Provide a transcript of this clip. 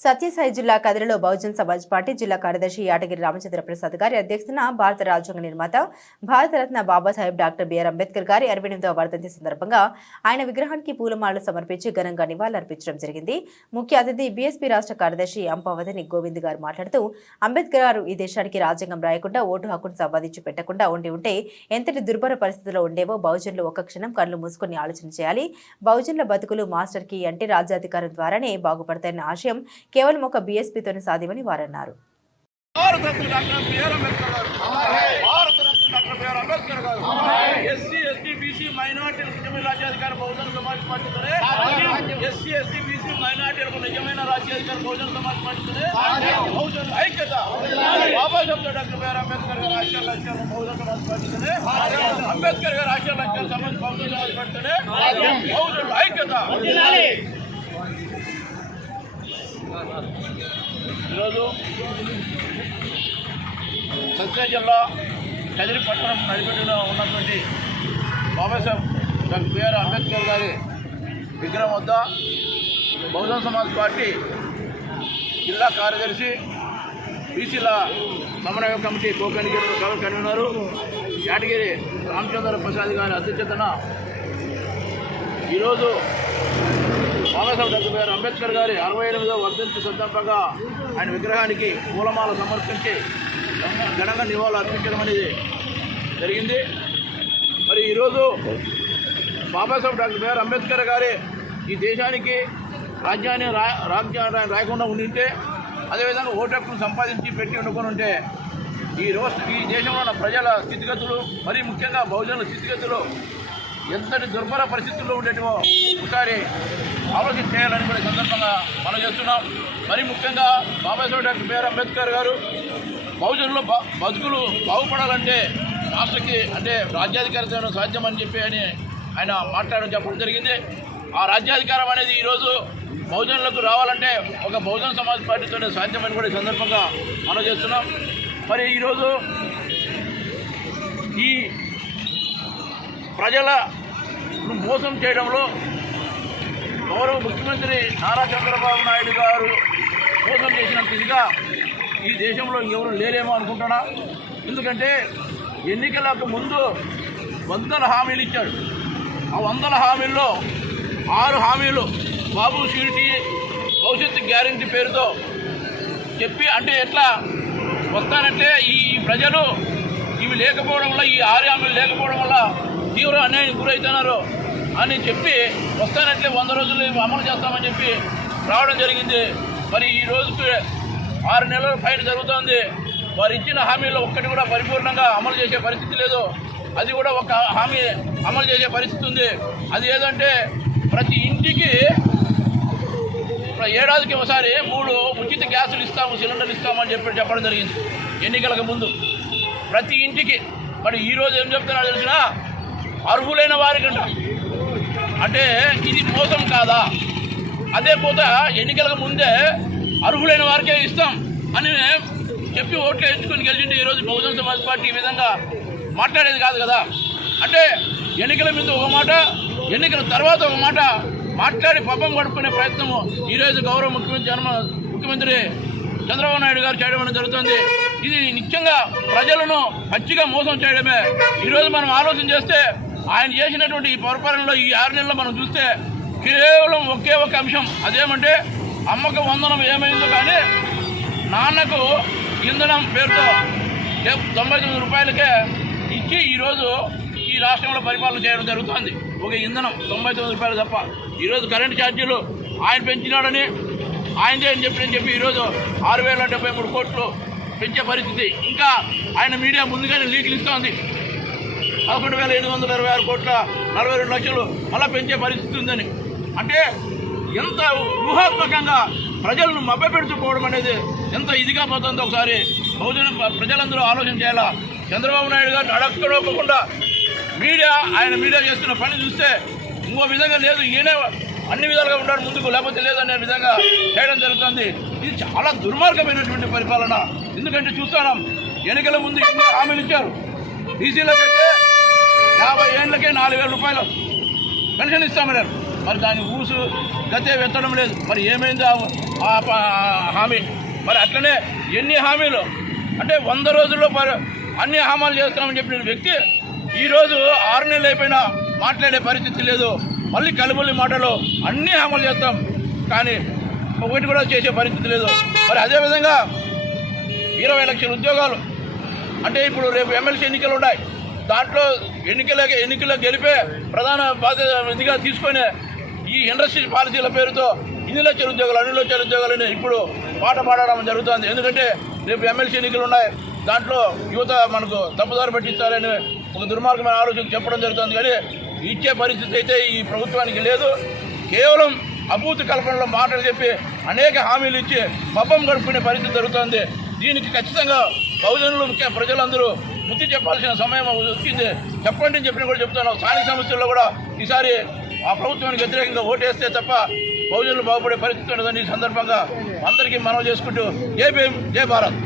సత్యసాయి జిల్లా కదిరిలో బహుజన్ సమాజ్ పార్టీ జిల్లా కార్యదర్శి యాటగిరి రామచంద్ర ప్రసాద్ గారి అధ్యక్షతన భారత రాజ్యాంగ నిర్మాత భారతరత్న బాబాసాహెబ్ డాక్టర్ బిఆర్ అంబేద్కర్ గారి అరవై ఎనిమిదవ వర్ధంతి సందర్భంగా ఆయన విగ్రహానికి పూలమాలలు సమర్పించి ఘనంగా నివాళులర్పించడం జరిగింది. ముఖ్య అతిథి బీఎస్పీ రాష్ట్ర కార్యదర్శి అంపావతిని గోవింద్ గారు మాట్లాడుతూ అంబేద్కర్ గారు ఈ దేశానికి రాజ్యాంగం రాయకుండా ఓటు హక్కును సంపాదించి పెట్టకుండా ఉండి ఉంటే ఎంతటి దుర్భర పరిస్థితుల్లో ఉండేవో బహుజనులు ఒక క్షణం కళ్ళు మూసుకొని ఆలోచన చేయాలి. బహుజనుల బతుకులు మాస్టర్కి అంటే రాజ్యాధికారం ద్వారానే బాగుపడతాయన్న ఆశయం కేవలం ఒక బీఎస్పీతోనే సాధ్యమని వారన్నారు. అంబేద్కర్ గారు. భారతరత్న ఎస్సీ ఎస్టీ బీసీ మైనార్టీలకు నిజమైన రాజ్యాధికార బహుజన సమాజ్ పార్టీతోనే ఎస్సీ ఎస్టీ బీసీ మైనార్టీలకు నిజమైన రాజ్యాధికార బహుజన సమాజ్ పార్టీతోనే బహుజన ఐక్యత బాబాసాహెబ్ డాక్టర్ బిఆర్ అంబేద్కర్ గారు ఆశయ లక్ష్యాలు బహుజన సమాజ్ పార్టీతోనే అంబేద్కర్ గారు ఆశయ లక్ష్యాలు సమాజ్ బహుజన సమాజ్ పార్టీతోనే బహుజన ఐక్యత సత్య జిల్లా కదిరి పట్టణం నడిపెట్టులో ఉన్నటువంటి బాబాసాహెబ్ డాక్టర్ బిఆర్ అంబేద్కర్ గారి విగ్రహం వద్ద బహుజన సమాజ్ పార్టీ జిల్లా కార్యదర్శి బీసీల సమన్వయ కమిటీ కోకనిగిరి కన్వీనరు. యాటగిరి రామచంద్ర ప్రసాద్ గారి అధ్యక్షతన ఈరోజు బాబాసాహెబ్ డాక్టర్ బిఆర్ అంబేద్కర్ గారి అరవై ఎనిమిదవ వర్ధంతి సందర్భంగా ఆయన విగ్రహానికి పూలమాల సమర్పించి ఘనంగా నివాళులు అర్పించడం అనేది జరిగింది. మరి ఈరోజు బాబాసాహెబ్ డాక్టర్ బిఆర్ అంబేద్కర్ గారి ఈ దేశానికి రాజ్యాన్ని రా రాజ్యాన్ని రాయకుండా ఉండింటే అదేవిధంగా ఓటు హక్కును సంపాదించి పెట్టి వండుకొని ఉంటే ఈ రోజు ఈ దేశంలో ఉన్న ప్రజల స్థితిగతులు మరీ ముఖ్యంగా బహుజనుల స్థితిగతులు ఎంతటి దుర్భర పరిస్థితుల్లో ఉండేటివో ఒకసారి ఆలోచన చేయాలని కూడా సందర్భంగా మనం చేస్తున్నాం. మరి ముఖ్యంగా బాబాసాహెబ్ డాక్టర్ బిఆర్ అంబేద్కర్ గారు బహుజనులు బతుకులు బాగుపడాలంటే రాష్ట్రకి అంటే రాజ్యాధికారం సాధ్యమని చెప్పి అని ఆయన మాట్లాడడం చెప్పడం జరిగింది. ఆ రాజ్యాధికారం అనేది ఈరోజు బహుజనులకు రావాలంటే ఒక బహుజన సమాజ్ పార్టీతోనే సాధ్యమని కూడా ఈ సందర్భంగా మనం చేస్తున్నాం. మరి ఈరోజు ఈ ప్రజల మోసం చేయడంలో గౌరవ ముఖ్యమంత్రి నారా చంద్రబాబు నాయుడు గారు మోసం చేసినంత ఇదిగా ఈ దేశంలో ఎవరు లేరేమో అనుకుంటున్నా ఎందుకంటే ఎన్నికలకు ముందు వందల హామీలు ఇచ్చాడు. ఆ వందల హామీల్లో ఆరు హామీలు బాబు షూరిటీ భవిష్యత్తు గ్యారంటీ పేరుతో చెప్పి అంటే ఎట్లా వస్తానంటే ఈ ప్రజలు ఇవి లేకపోవడం వల్ల ఈ ఆరు హామీలు లేకపోవడం వల్ల తీవ్ర అన్యాయం గురవుతున్నారు అని చెప్పి వస్తానంటే వంద రోజులు అమలు చేస్తామని చెప్పి రావడం జరిగింది. మరి ఈ రోజుకి ఆరు నెలల పైన జరుగుతోంది. వారు ఇచ్చిన హామీలో ఒక్కటి కూడా పరిపూర్ణంగా అమలు చేసే పరిస్థితి లేదు. అది కూడా ఒక హామీ అమలు చేసే పరిస్థితి ఉంది. అది ఏదంటే ప్రతి ఇంటికి ఏడాదికి ఒకసారి మూడు ఉచిత గ్యాసులు ఇస్తాము సిలిండర్లు ఇస్తామని చెప్పి చెప్పడం జరిగింది ఎన్నికలకు ముందు. ప్రతి ఇంటికి. మరి ఈరోజు ఏం చెప్తున్నా తెలిసిన? అర్హులైన వారికంట అంటే ఇది మోసం కాదా? అదే పోత ఎన్నికలకు ముందే అర్హులైన వారికే ఇస్తాం అని చెప్పి ఓట్లు వేయించుకొని గెలిచింటే ఈరోజు బహుజన సమాజ్ పార్టీ ఈ విధంగా మాట్లాడేది కాదు కదా. అంటే ఎన్నికల మీద ఒక మాట ఎన్నికల తర్వాత ఒక మాట మాట్లాడి పబ్బం గడుపుకునే ప్రయత్నము ఈరోజు గౌరవ ముఖ్యమంత్రి జన్మ ముఖ్యమంత్రి చంద్రబాబు నాయుడు గారు చేయడం అనేది జరుగుతుంది. ఇది నిత్యంగా ప్రజలను పచ్చిగా మోసం చేయడమే. ఈరోజు మనం ఆలోచన చేస్తే ఆయన చేసినటువంటి ఈ పరిపాలనలో ఈ ఆరు నెలల్లో మనం చూస్తే కేవలం ఒకే ఒక అంశం. అదేమంటే అమ్మకు వందనం ఏమైందో కానీ నాన్నకు ఇంధనం పేరుతో తొంభై తొమ్మిది రూపాయలకే ఇచ్చి ఈరోజు ఈ రాష్ట్రంలో పరిపాలన చేయడం జరుగుతుంది. ఒక ఇంధనం తొంభై తొమ్మిది రూపాయలు తప్ప. ఈరోజు కరెంటు ఛార్జీలు ఆయన పెంచినాడని ఆయనదే అని చెప్పి నేను చెప్పి ఈరోజు ఆరు వేల డెబ్బై మూడు కోట్లు పెంచే పరిస్థితి. ఇంకా ఆయన మీడియా ముందుగానే లీకులు ఇస్తోంది. పదకొండు వేల ఎనిమిది వందల ఇరవై ఆరు కోట్ల నలభై రెండు లక్షలు మళ్ళీ పెంచే పరిస్థితి ఉందని. అంటే ఎంత ఊహాత్మకంగా ప్రజలను మభ్యపెడుతుకోవడం అనేది ఎంత ఇదిగా పోతుందో ఒకసారి బహుజన ప్రజలందరూ ఆలోచన చేయాలా? చంద్రబాబు నాయుడు గారిని అడక్కడోకుండా మీడియా ఆయన మీడియా చేస్తున్న పని చూస్తే ఇంకో విధంగా లేదు. ఈయనే అన్ని విధాలుగా ఉంటాడు ముందుకు లేకపోతే లేదనే విధంగా చేయడం జరుగుతుంది. ఇది చాలా దుర్మార్గమైనటువంటి పరిపాలన. ఎందుకంటే చూస్తున్నాం ఎన్నికల ముందు ఎన్నో హామీలు ఇచ్చారు. బీసీలకైతే యాభై ఏళ్ళకే నాలుగు వేల రూపాయలు. పెన్షన్ ఇస్తామన్నారు. మరి దాని ఊసు గతే వెత్తడం లేదు. మరి ఏమైందో ఆ హామీ? మరి అట్లనే ఎన్ని హామీలు? అంటే వంద రోజుల్లో అన్ని హామీలు చేస్తామని చెప్పిన వ్యక్తి ఈరోజు ఆరు నెలలు అయిపోయినా మాట్లాడే పరిస్థితి లేదు. మళ్ళీ కలుబుల్లి మాటలు అన్ని హామీలు చేస్తాం. కానీ ఒకటి కూడా చేసే పరిస్థితి లేదు. మరి అదేవిధంగా ఇరవై లక్షల ఉద్యోగాలు. అంటే ఇప్పుడు రేపు ఎమ్మెల్సీ ఎన్నికలు ఉన్నాయి. దాంట్లో ఎన్నికల ఎన్నికల్లో గెలిపే ప్రధాన బాధ్యత ఇదిగా తీసుకొని ఈ ఇండస్ట్రీ పాలసీల పేరుతో ఇన్ని లక్షల ఉద్యోగాలు అన్ని లక్షల ఉద్యోగాలని ఇప్పుడు పాట పాడడం జరుగుతుంది. ఎందుకంటే రేపు ఎమ్మెల్సీ ఎన్నికలు ఉన్నాయి. దాంట్లో యువత మనకు తప్పుదారి పట్టించాలని ఒక దుర్మార్గమైన ఆలోచన చెప్పడం జరుగుతుంది. కానీ ఇచ్చే పరిస్థితి అయితే ఈ ప్రభుత్వానికి లేదు. కేవలం అభూత కల్పనలో మాటలు చెప్పి అనేక హామీలు ఇచ్చి పబ్బం గడుపుకునే పరిస్థితి జరుగుతుంది. దీనికి ఖచ్చితంగా బహుజనులు ముఖ్య ప్రజలందరూ బుద్ధి చెప్పాల్సిన సమయం వచ్చింది చెప్పండి అని చెప్పిన కూడా చెప్తాను స్థానిక సమస్యల్లో కూడా ఈసారి ఆ ప్రభుత్వానికి వ్యతిరేకంగా ఓటేస్తే తప్ప బహుజనులు బాగుపడే పరిస్థితి ఉండదని ఈ సందర్భంగా అందరికీ మనవి చేసుకుంటూ జై భీమ్ జై భారత్.